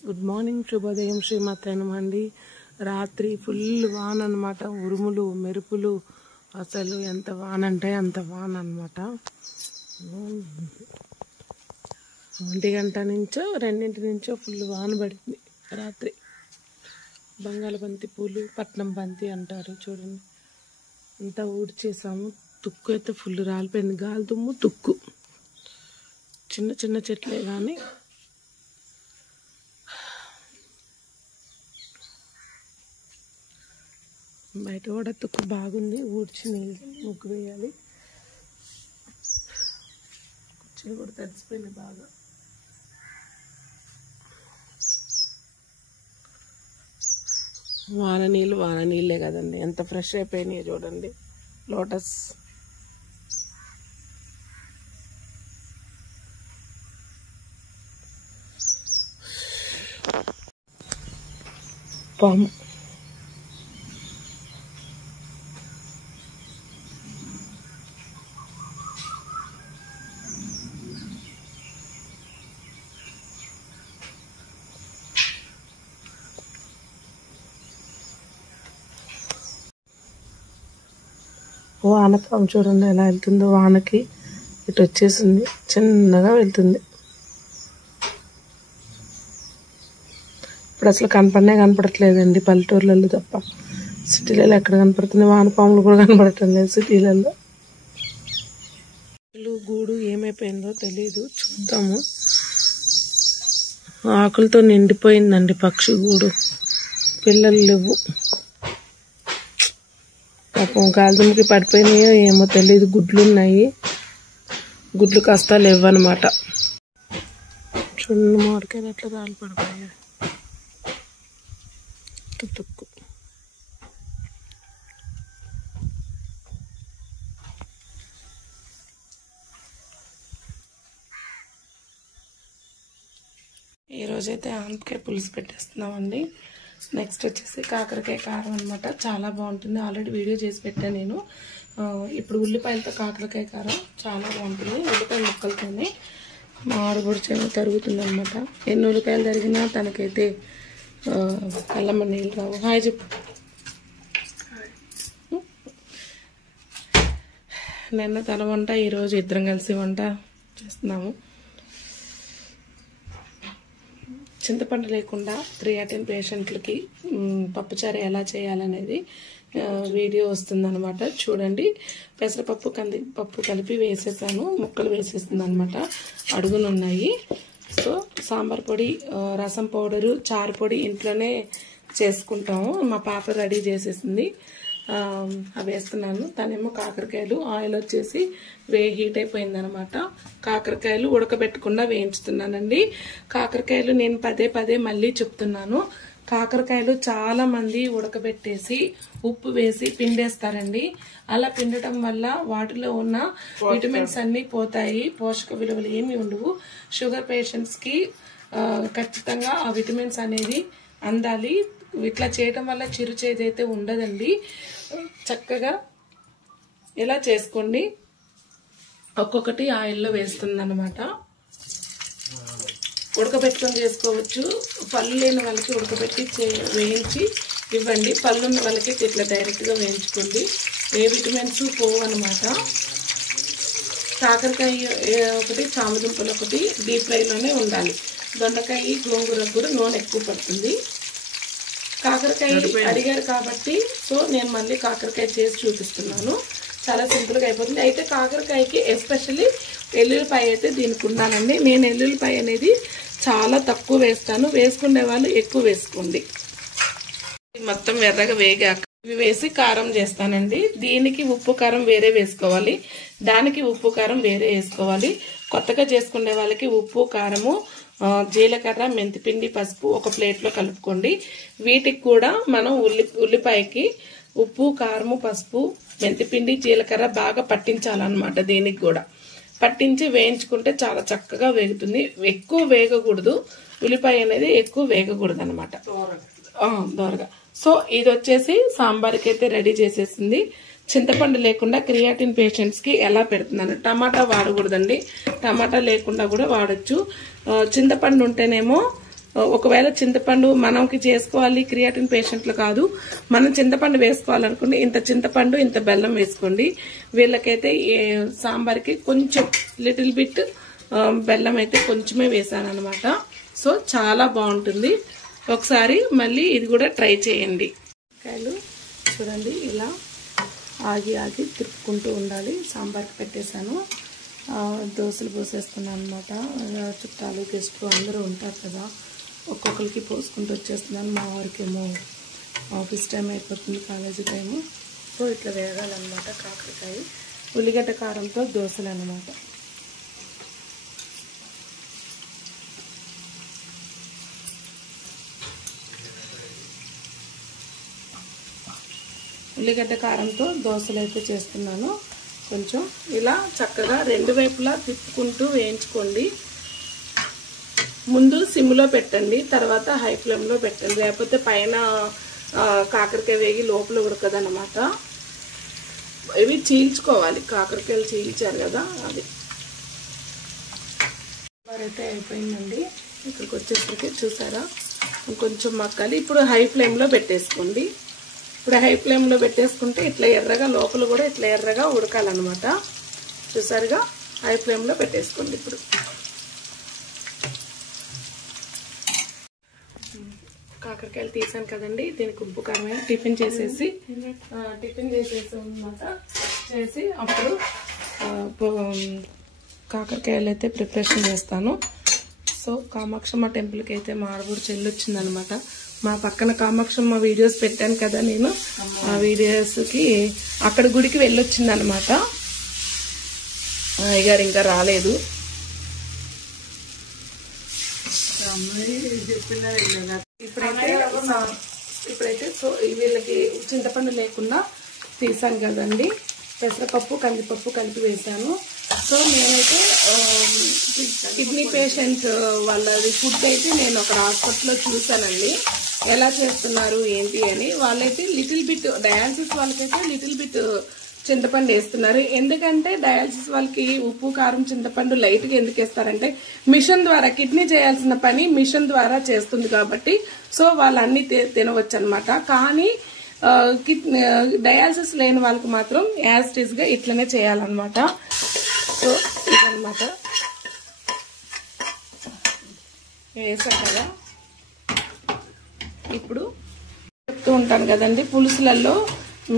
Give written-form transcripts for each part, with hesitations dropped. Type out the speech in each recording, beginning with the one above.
Good morning, శుభోదయం, శ్రీమాతే నమః అండి. రాత్రి ఫుల్ వాన అనమాట. ఉరుములు మెరుపులు, అసలు ఎంత వాన అంటే అంత వాన అనమాట. 1 గంట నుంచో 2 నుంచో ఫుల్ వాన పడింది రాత్రి. బంగాళబంతి పూలు, పట్నం బంతి అంటారు చూడండి. అంతా ఊడ్చేసాము. తుక్కు అయితే ఫుల్ రాలిపోయింది. గాలి దుమ్ము, తుక్కు. చిన్న చిన్న చెట్లే కానీ బయట కూడా తుక్కు బాగుంది. ఊడ్చి నీళ్ళు ముగ్గు వేయాలి. కుర్చీలు కూడా తడిసిపోయింది బాగా. వాన నీళ్ళే కదండి, ఎంత ఫ్రెష్ అయిపోయినాయి చూడండి. లోటస్ పాము. వానపాము చూడండి ఎలా వెళ్తుందో. వానకి ఇటు వచ్చేసింది, చిన్నగా వెళ్తుంది. ఇప్పుడు అసలు కనపడట్లేదండి పల్లెటూర్లలో తప్ప. సిటీలలో ఎక్కడ కనపడుతుంది? వానపాములు కూడా కనపడటం లేదు సిటీలలో. గూడు ఏమైపోయిందో తెలీదు, చూద్దాము. ఆకులతో నిండిపోయిందండి పక్షి గూడు. పిల్లలు లేవు పాపం. గాలిదుమ్ముకి పడిపోయినాయో ఏమో తెలియదు. గుడ్లు ఉన్నాయి, గుడ్లు కాస్త లేవు అనమాట. చూడండి మామిడికాయలు ఎట్లా రాలి పడిపోయాయి. తుక్కు ఈరోజైతే ఆనపకాయ పులుసు పెట్టేస్తున్నామండి. నెక్స్ట్ వచ్చేసి కాకరకాయ కారం అనమాట. చాలా బాగుంటుంది. ఆల్రెడీ వీడియో చేసి పెట్టాను నేను. ఇప్పుడు కాకరకాయ కారం చాలా బాగుంటుంది. ఉల్లిపాయ ముక్కలతోనే మా ఆడబడుచు తరుగుతుంది అనమాట. ఎన్ని ఉల్లిపాయలు తరిగినా తనకైతే కళ్ళమ్మ నీళ్ళు రావు. హాయ్ చెప్పు. నిన్న తన వంట, ఈరోజు ఇద్దరం కలిసి వంట చేస్తున్నాము. చింతపండు లేకుండా క్రియాటిన్ పేషెంట్లకి పప్పుచారు ఎలా చేయాలనేది వీడియో వస్తుందన్నమాట. చూడండి. పెసరపప్పు కందిపప్పు కలిపి వేసేసాను, ముక్కలు వేసేస్తుంది అనమాట. అడుగునున్నాయి. సో సాంబార్ పొడి, రసం పౌడరు, చారు పొడి ఇంట్లోనే చేసుకుంటాము. మా పాప రెడీ చేసేసింది, అవి వేస్తున్నాను. తనేమో కాకరకాయలు, ఆయిల్ వచ్చేసి హీట్ అయిపోయింది అనమాట. కాకరకాయలు ఉడకబెట్టకుండా వేయించుతున్నానండి. కాకరకాయలు నేను పదే మళ్ళీ చెప్తున్నాను. కాకరకాయలు చాలా మంది ఉడకబెట్టేసి ఉప్పు వేసి పిండేస్తారండి. అలా పిండటం వల్ల వాటిలో ఉన్న విటమిన్స్ అన్ని పోతాయి, పోషక విలువలు ఏమి ఉండవు. షుగర్ పేషెంట్స్ కి ఖచ్చితంగా ఆ విటమిన్స్ అనేది అందాలి. ఇట్లా చేయటం వల్ల చిరు చేదైతే ఉండదండి. చక్కగా ఇలా చేసుకోండి. ఒక్కొక్కటి ఆయిల్లో వేస్తుంది అనమాట. ఉడకబెట్టుకొని చేసుకోవచ్చు. పళ్ళు లేని వాళ్ళకి ఉడకబెట్టి వేయించి ఇవ్వండి. పళ్ళు ఉన్న వాళ్ళకి ఇట్లా డైరెక్ట్గా వేయించుకోండి. ఏ విటమిన్స్ పోవు అనమాట. కాకరకాయ ఒకటి, చామదుంపలు ఒకటి డీప్ ఫ్రైలోనే ఉండాలి. దొండకాయ, గోంగూర కూడా నూనె ఎక్కువ పడుతుంది. కాకరకాయ అడిగారు కాబట్టి సో నేను మళ్ళీ కాకరకాయ చేసి చూపిస్తున్నాను. చాలా సింపుల్గా అయిపోతుంది. అయితే కాకరకాయకి ఎస్పెషల్లీ ఎల్లుల్లిపాయ అయితే దీనికి ఉండాలండి. నేను ఎల్లుల్లిపాయ అనేది చాలా తక్కువ వేస్తాను. వేసుకునే వాళ్ళు ఎక్కువ వేసుకోండి. మొత్తం ఎర్రగా వేగాక ఇవి వేసి కారం చేస్తానండి. దీనికి ఉప్పు కారం వేరే వేసుకోవాలి, దానికి ఉప్పు కారం వేరే వేసుకోవాలి. కొత్తగా చేసుకునే వాళ్ళకి ఉప్పు కారము, జీలకర్ర, మెంతిపిండి, పసుపు ఒక ప్లేట్లో కలుపుకోండి. వీటికి కూడా మనం ఉల్లిపాయకి ఉప్పు, కారము, పసుపు, మెంతిపిండి, జీలకర్ర బాగా పట్టించాలన్నమాట. దీనికి కూడా పట్టించి వేయించుకుంటే చాలా చక్కగా వేగుతుంది. ఎక్కువ వేగకూడదు, ఉల్లిపాయ అనేది ఎక్కువ వేగకూడదు అనమాట, దోరగా. సో ఇది వచ్చేసి సాంబార్కి అయితే రెడీ చేసేసింది. చింతపండు లేకుండా క్రియాటిన్ పేషెంట్స్ కి ఎలా పెడుతున్నాను. టమాటా వాడకూడదండి, టమాటా లేకుండా కూడా వాడచ్చు. చింతపండు ఉంటేనేమో ఒకవేళ చింతపండు మనకి చేసుకోవాలి క్రియాటిన్ పేషెంట్లు కాదు, మనం చింతపండు వేసుకోవాలనుకుంటే ఇంత చింతపండు ఇంత బెల్లం వేసుకోండి. వీళ్ళకైతే సాంబార్కి కొంచెం లిటిల్ బిట్ బెల్లం అయితే కొంచెమే వేసాను అనమాట. సో చాలా బాగుంటుంది. ఒకసారి మళ్ళీ ఇది కూడా ట్రై చేయండి. కాయలు చూడండి, ఇలా ఆగి ఆగి తిప్పుకుంటూ ఉండాలి. సాంబార్కి పెట్టేశాను. దోశలు పోసేస్తున్నాను అనమాట. చుట్టాలు గెస్ట్లు అందరూ ఉంటారు కదా, ఒక్కొక్కరికి పోసుకుంటూ వచ్చేస్తున్నాను. మా వారికేమో ఆఫీస్ టైం అయిపోతుంది, కాలేజీ టైము. సో ఇట్లా వేగాలన్నమాట. కాకరకాయ ఉల్లిగడ్డ కారంతో దోశలు అన్నమాట. ఉల్లిగడ్డ కారంతో దోశలు అయితే చేస్తున్నాను. కొంచెం ఇలా చక్కగా రెండు వైపులా తిప్పుకుంటూ వేయించుకోండి. ముందు సిమ్లో పెట్టండి, తర్వాత హై ఫ్లేమ్లో పెట్టండి. లేకపోతే పైన కాకరకాయ వేగి లోపల ఉడకదన్నమాట. ఇవి చీల్చుకోవాలి, కాకరకాయలు చీల్చారు కదా అది. అయితే అయిపోయిందండి. ఇక్కడికి వచ్చేసరికి చూసారా కొంచెం మక్కాలి. ఇప్పుడు హై ఫ్లేమ్లో పెట్టేసుకోండి. ఇప్పుడు హై ఫ్లేమ్లో పెట్టేసుకుంటే ఇట్లా ఎర్రగా లోపల కూడా ఇట్లా ఎర్రగా ఉడకాలన్నమాట. చూసారుగా, హై ఫ్లేమ్లో పెట్టేసుకోండి. ఇప్పుడు కాకరకాయలు తీసాను కదండి, దీనికి ఉప్పు కారమే టిఫిన్ చేసేసి అన్నమాట. చేసి అప్పుడు కాకరకాయలు అయితే ప్రిపరేషన్ చేస్తాను. సో కామాక్షమ్మ టెంపుల్కి అయితే మా ఆడబూరు చెల్లి వచ్చిందనమాట. మా పక్కన కామాక్షమ్మ వీడియోస్ పెట్టాను కదా నేను, ఆ వీడియోస్కి అక్కడ గుడికి వెళ్ళొచ్చిందనమాట. అయ్యగారు ఇంకా రాలేదు. ఇప్పుడైతే సో వీళ్ళకి చింతపండు లేకుండా తీసాను కదండి, పెసరపప్పు కందిపప్పు కలిపి వేసాను. సో నేనైతే కిడ్నీ పేషెంట్ వాళ్ళది ఫుడ్ అయితే నేను ఒక హాస్పిటల్లో చూసానండి, ఎలా చేస్తున్నారు ఏంటి అని. వాళ్ళైతే లిటిల్ బిట్ డయాలసిస్ వాళ్ళకైతే లిటిల్ బిట్ చింతపండు వేస్తున్నారు. ఎందుకంటే డయాలసిస్ వాళ్ళకి ఉప్పు కారం చింతపండు లైట్గా ఎందుకు వేస్తారంటే మిషన్ ద్వారా కిడ్నీ చేయాల్సిన పని మిషన్ ద్వారా చేస్తుంది కాబట్టి సో వాళ్ళు అన్ని తినవచ్చు అనమాట. కానీ డయాలసిస్ లేని వాళ్ళకి మాత్రం యాజ్ ఇట్ ఈస్ గా ఇట్లనే చేయాలన్నమాట. సో ఇదన్నమాట వేసాం కదా. ఇప్పుడు చెప్తూ ఉంటాను కదండి, పులుసులలో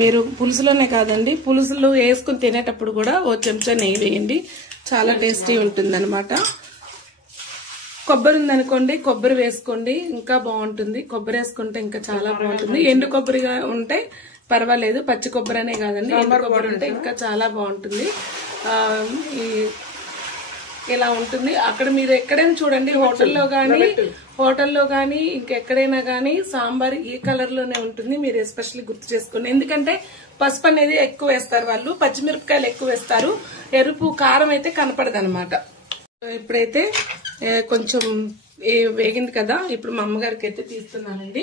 మీరు పులుసులోనే కాదండి, పులుసులు వేసుకుని తినేటప్పుడు కూడా ఓ చెంచా నెయ్యి వేయండి, చాలా టేస్టీ ఉంటుంది అనమాట. కొబ్బరి ఉందనుకోండి, కొబ్బరి వేసుకోండి, ఇంకా బాగుంటుంది. కొబ్బరి వేసుకుంటే ఇంకా చాలా బాగుంటుంది. ఎండు కొబ్బరిగా ఉంటే పర్వాలేదు, పచ్చి కొబ్బరి అనే కాదండి, ఎండు కొబ్బరి ఉంటే ఇంకా చాలా బాగుంటుంది. ఇలా ఉంటుంది. అక్కడ మీరు ఎక్కడైనా చూడండి, హోటల్లో కానీ ఇంకెక్కడైనా కానీ సాంబార్ ఈ కలర్ లోనే ఉంటుంది. మీరు ఎస్పెషల్లీ గుర్తు చేసుకోండి. ఎందుకంటే పసుపు అనేది ఎక్కువ వేస్తారు వాళ్ళు, పచ్చిమిరపకాయలు ఎక్కువ వేస్తారు, ఎరుపు కారం అయితే కనపడదు అనమాట. ఇప్పుడైతే కొంచెం వేగింది కదా, ఇప్పుడు మా అమ్మగారికి అయితే తీస్తున్నానండి.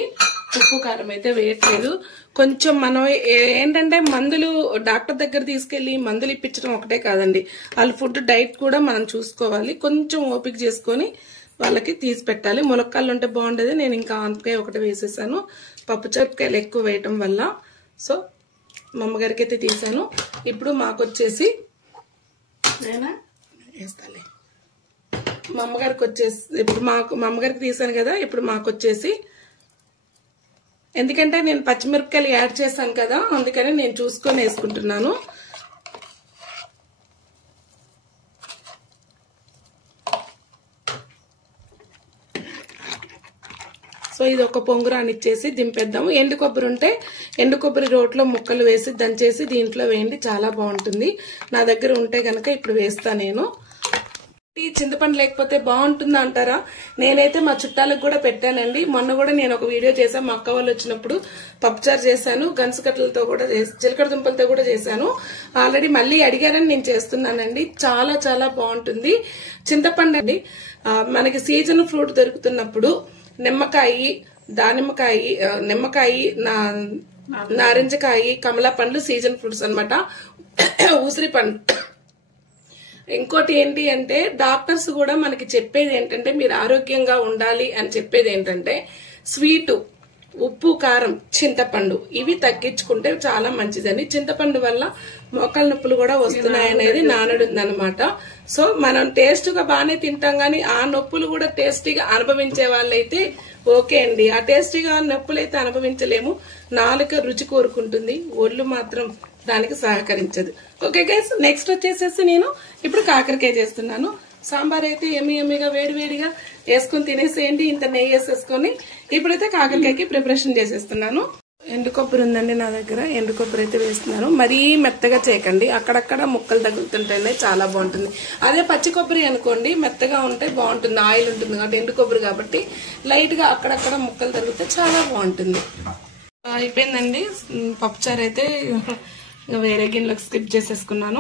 ఉప్పు కారం అయితే వేయట్లేదు. కొంచెం మనం ఏంటంటే మందులు డాక్టర్ దగ్గర తీసుకెళ్లి మందులు ఇప్పించడం ఒకటే కాదండి, వాళ్ళ ఫుడ్ డైట్ కూడా మనం చూసుకోవాలి. కొంచెం ఓపిక చేసుకొని వాళ్ళకి తీసి పెట్టాలి. ములక్కాయలు ఉంటే బాగుండేది, నేను ఇంకా ఆనపకాయ ఒకటి వేసేసాను, పప్పు చెరపకాయలు ఎక్కువ వేయటం వల్ల. సో మా అమ్మగారికి అయితే తీసాను. ఇప్పుడు మాకొచ్చేసి నేనా వేస్తాలే, మా అమ్మగారికి వచ్చేసి ఇప్పుడు మా అమ్మగారికి తీసాను కదా, ఇప్పుడు మాకొచ్చేసి ఎందుకంటే నేను పచ్చిమిరపకాయలు యాడ్ చేశాను కదా, అందుకని నేను చూసుకొని వేసుకుంటున్నాను. సో ఇది ఒక పొంగురాన్ని ఇచ్చేసి దింపేద్దాము. ఎండు కొబ్బరి ఉంటే ఎండు కొబ్బరి రోట్లో ముక్కలు వేసి దంచేసి దీంట్లో వేయండి, చాలా బాగుంటుంది. నా దగ్గర ఉంటే గనక ఇప్పుడు వేస్తా నేను. చింతపండు లేకపోతే బాగుంటుందా అంటారా? నేనైతే మా చుట్టాలకు కూడా పెట్టానండి. మొన్న కూడా నేను ఒక వీడియో చేశాను, మా అక్క వాళ్ళు వచ్చినప్పుడు పప్పుచారు చేశాను, గన్సుకట్టలతో కూడా చిలకడ దుంపలతో కూడా చేశాను. ఆల్రెడీ మళ్ళీ అడిగారని నేను చేస్తున్నానండి. చాలా చాలా బాగుంటుంది. చింతపండు అండి మనకి సీజన్ ఫ్రూట్ దొరుకుతున్నప్పుడు నిమ్మకాయ, దానిమ్మకాయ, నిమ్మకాయ, నారింజకాయ, కమలా పండ్లు సీజన్ ఫ్రూట్స్ అనమాట. ఉసిరి పండు ఇంకోటి ఏంటి అంటే డాక్టర్స్ కూడా మనకి చెప్పేది ఏంటంటే మీరు ఆరోగ్యంగా ఉండాలి అని చెప్పేది ఏంటంటే స్వీటు, ఉప్పు, కారం, చింతపండు ఇవి తగ్గించుకుంటే చాలా మంచిదని. చింతపండు వల్ల మోకాళ్ళ నొప్పులు కూడా వస్తున్నాయనేది నానుడుందనమాట. సో మనం టేస్ట్ గా బాగానే తింటాం గానీ ఆ నొప్పులు కూడా టేస్టీగా అనుభవించే వాళ్ళైతే ఓకే అండి. ఆ టేస్టీగా నొప్పులైతే అనుభవించలేము. నాలుక రుచి కోరుకుంటుంది, ఒళ్ళు మాత్రం దానికి సహకరించదు. ఓకే గైస్, నెక్స్ట్ వచ్చేసేసి నేను ఇప్పుడు కాకరకాయ చేస్తున్నాను. సాంబార్ అయితే ఎమ్మిగా వేడివేడిగా వేసుకుని తినేసేయండి. ఇంత నెయ్యి వేసేసుకొని ఇప్పుడైతే కాకరకాయకి ప్రిపరేషన్ చేసేస్తున్నాను. ఎండు కొబ్బరి ఉందండి నా దగ్గర, ఎండు కొబ్బరి అయితే వేస్తున్నాను. మరీ మెత్తగా చేయకండి, అక్కడక్కడ ముక్కలు తగులుతుంటేనే చాలా బాగుంటుంది. అదే పచ్చి కొబ్బరి అనుకోండి మెత్తగా ఉంటే బాగుంటుంది, ఆయిల్ ఉంటుంది కాబట్టి. ఎండు కొబ్బరి కాబట్టి లైట్ గా అక్కడక్కడ ముక్కలు తగిలితే చాలా బాగుంటుంది. అయిపోయిందండి పప్పుచారు అయితే. వేరే గిన్నెలకు స్కిప్ చేసేసుకున్నాను.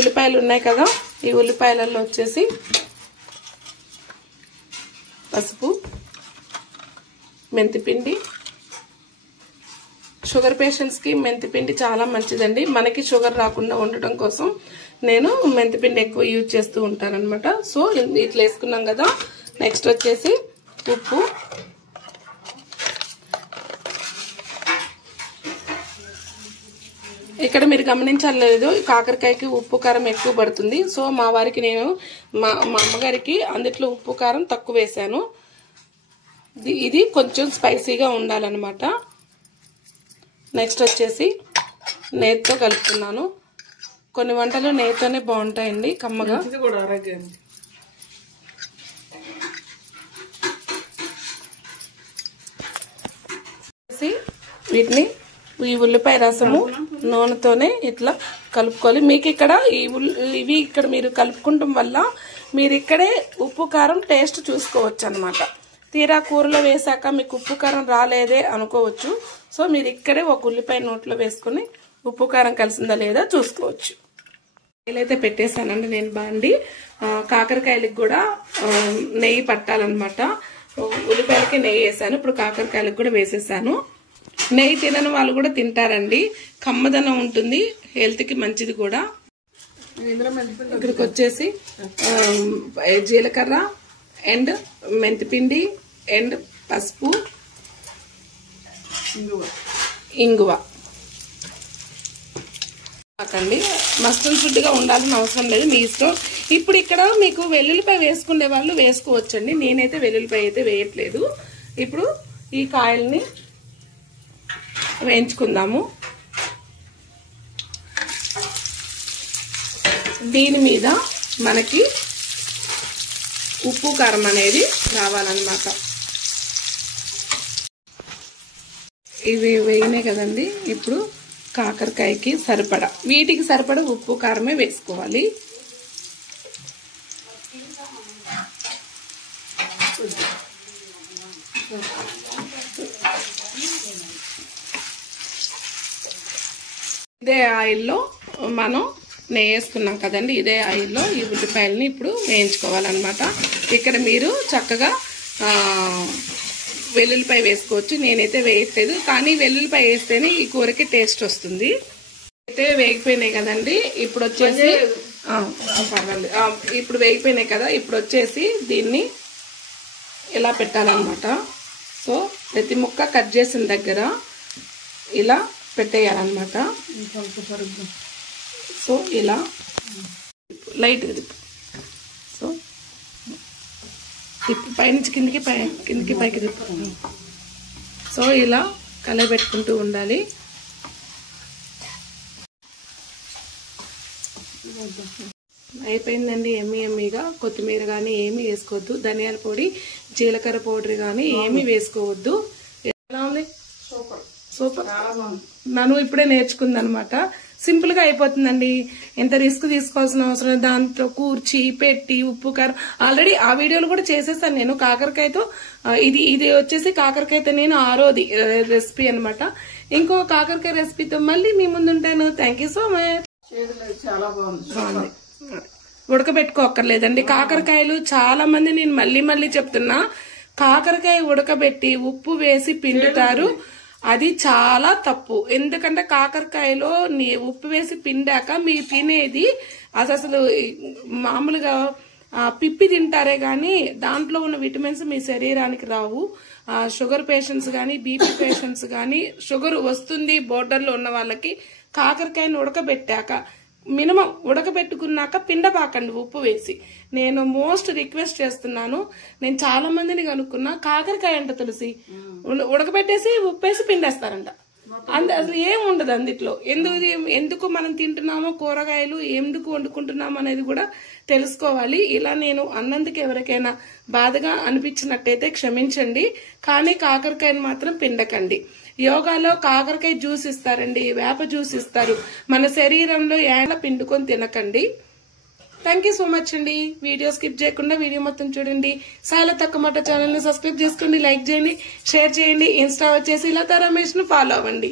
ఉల్లిపాయలు ఉన్నాయి కదా, ఈ ఉల్లిపాయలలో వచ్చేసి పసుపు, మెంతిపిండి. షుగర్ పేషెంట్స్ కి మెంతిపిండి చాలా మంచిదండి. మనకి షుగర్ రాకుండా ఉండటం కోసం నేను మెంతిపిండి ఎక్కువ యూజ్ చేస్తూ ఉంటాను అనమాట. సో ఇట్లా వేసుకున్నాం కదా. నెక్స్ట్ వచ్చేసి ఉప్పు, ఇక్కడ మీరు గమనించలేదు కాకరకాయకి ఉప్పు కారం ఎక్కువ పడుతుంది. సో మా వారికి నేను మా అమ్మగారికి అందుట్లో ఉప్పు కారం తక్కువ వేసాను. ఇది కొంచెం స్పైసీగా ఉండాలన్నమాట. నెక్స్ట్ వచ్చేసి నెయ్యితో కలుపుతున్నాను. కొన్ని వంటలు నెయ్యితోనే బాగుంటాయండి కమ్మగా. వీటిని ఈ ఉల్లిపాయ రసము నూనెతోనే ఇట్లా కలుపుకోవాలి. మీకు ఇక్కడ ఇవి ఇక్కడ మీరు కలుపుకుంటాం వల్ల మీరు ఇక్కడే ఉప్పు కారం టేస్ట్ చూసుకోవచ్చు అనమాట. తీరా కూరలో వేసాక మీకు ఉప్పు కారం రాలేదే అనుకోవచ్చు. సో మీరు ఇక్కడే ఒక ఉల్లిపాయ నోట్లో వేసుకుని ఉప్పు కారం కలిసిందా లేదా చూసుకోవచ్చు. నెయ్యిలైతే పెట్టేశానండి నేను బాండి. కాకరకాయలకు కూడా నెయ్యి పట్టాలన్నమాట. ఉల్లిపాయలకి నెయ్యి వేసాను, ఇప్పుడు కాకరకాయలకు కూడా వేసేసాను. నెయ్యి తినని వాళ్ళు కూడా తింటారండి, కమ్మదనం ఉంటుంది, హెల్త్ కి మంచిది కూడా. ఇక్కడికి వచ్చేసి జీలకర్ర అండ్ మెంతిపిండి అండ్ పసుపు, ఇంగువ అండి. మస్టర్డ్ ఫుడ్ గా ఉండాలని అవసరం లేదు, మీ ఇష్టం. ఇప్పుడు ఇక్కడ మీకు వెల్లుల్లిపాయ వేసుకునే వాళ్ళు వేసుకోవచ్చండి. నేనైతే వెల్లుల్లిపాయ అయితే వేయట్లేదు. ఇప్పుడు ఈ కాయల్ని వేయించుకుందాము. దీని మీద మనకి ఉప్పు కారం అనేది రావాలన్నమాట. ఇవి వేయినాయి కదండి. ఇప్పుడు కాకరకాయకి సరిపడా, వీటికి సరిపడా ఉప్పు కారమే వేసుకోవాలి. ఇదే ఆయిల్లో మనం నెయ్యి వేసుకున్నాం కదండి, ఇదే ఆయిల్లో ఈ ఉల్లిపాయలని ఇప్పుడు వేయించుకోవాలన్నమాట. ఇక్కడ మీరు చక్కగా వెల్లుల్లిపాయ వేసుకోవచ్చు, నేనైతే వేయట్లేదు. కానీ వెల్లుల్లిపాయ వేస్తేనే ఈ కూరకి టేస్ట్ వస్తుంది. అయితే వేగిపోయినాయి కదండి. ఇప్పుడు వచ్చేసి పర్వాలేదు, ఇప్పుడు వేగిపోయినాయి కదా. ఇప్పుడు వచ్చేసి దీన్ని ఇలా పెట్టాలన్నమాట. సో ప్రతి ముక్క కట్ చేసిన దగ్గర ఇలా పెట్టేయాలన్నమాట. సో ఇలా లైట్ సో పైనుంచి కిందికి కిందికి పైకి తిప్పు. సో ఇలా కలబెట్టుకుంటూ ఉండాలి. అయిపోయిందండి ఎమ్మిగా. కొత్తిమీర కానీ ఏమీ వేసుకోవద్దు, ధనియాల పొడి, జీలకర్ర పౌడర్ కానీ ఏమీ వేసుకోవద్దు. ఎలా ఉంది? సూపర్. నన్ను ఇప్పుడే నేర్చుకుందనమాట. సింపుల్ గా అయిపోతుందండి, ఎంత రిస్క్ తీసుకోవాల్సిన అవసరం. దాంట్లో కూర్చి పెట్టి ఉప్పు కారం ఆల్రెడీ ఆ వీడియోలు కూడా చేసేసాను నేను కాకరకాయతో. ఇది వచ్చేసి కాకరకాయతో నేను 6వ రెసిపీ అనమాట. ఇంకో కాకరకాయ రెసిపీతో మళ్ళీ మీ ముందు ఉంటాను. Thank you so much. చాలా బాగుంది. ఉడకబెట్టుకోక్కర్లేదండి కాకరకాయలు. చాలా మంది, నేను మళ్ళీ చెప్తున్నా, కాకరకాయ ఉడకబెట్టి ఉప్పు వేసి పిండుతారు. అది చాలా తప్పు. ఎందుకంటే కాకరకాయలో ఉప్పు వేసి పిండాక మీరు తినేది అసలు మామూలుగా పిప్పి తింటారే గాని దాంట్లో ఉన్న విటమిన్స్ మీ శరీరానికి రావు. షుగర్ పేషెంట్స్ గాని బీపీ పేషెంట్స్ గాని షుగర్ వస్తుంది బోర్డర్లో ఉన్న వాళ్ళకి కాకరకాయను ఉడకబెట్టాక మినిమం ఉడకబెట్టుకున్నాక పిండబాకండి ఉప్పు వేసి. నేను మోస్ట్ రిక్వెస్ట్ చేస్తున్నాను. నేను చాలా మందిని కనుక్కున్నా కాకరకాయ అంట తులసి ఉడకబెట్టేసి ఉప్పేసి పిండేస్తారంట. అసలు ఏం ఉండదు అందుట్లో. ఎందుకు మనం తింటున్నామో కూరగాయలు ఎందుకు వండుకుంటున్నామో అనేది కూడా తెలుసుకోవాలి. ఇలా నేను అన్నందుకు ఎవరికైనా బాధగా అనిపించినట్టయితే క్షమించండి, కానీ కాకరకాయను మాత్రం పిండకండి. యోగాలో కాకరకాయ జ్యూస్ ఇస్తారండి, వేప జ్యూస్ ఇస్తారు. మన శరీరంలో ఏళ్ళ పిండుకొని తినకండి. థ్యాంక్ యూ సో మచ్ అండి. వీడియో స్కిప్ చేయకుండా వీడియో మొత్తం చూడండి. సాయిలత అక్కమాట ఛానల్ ని సబ్స్క్రైబ్ చేసుకోండి, లైక్ చేయండి, షేర్ చేయండి. ఇన్స్టా వచ్చేసి లతా రమేష్ ను ఫాలో అవ్వండి.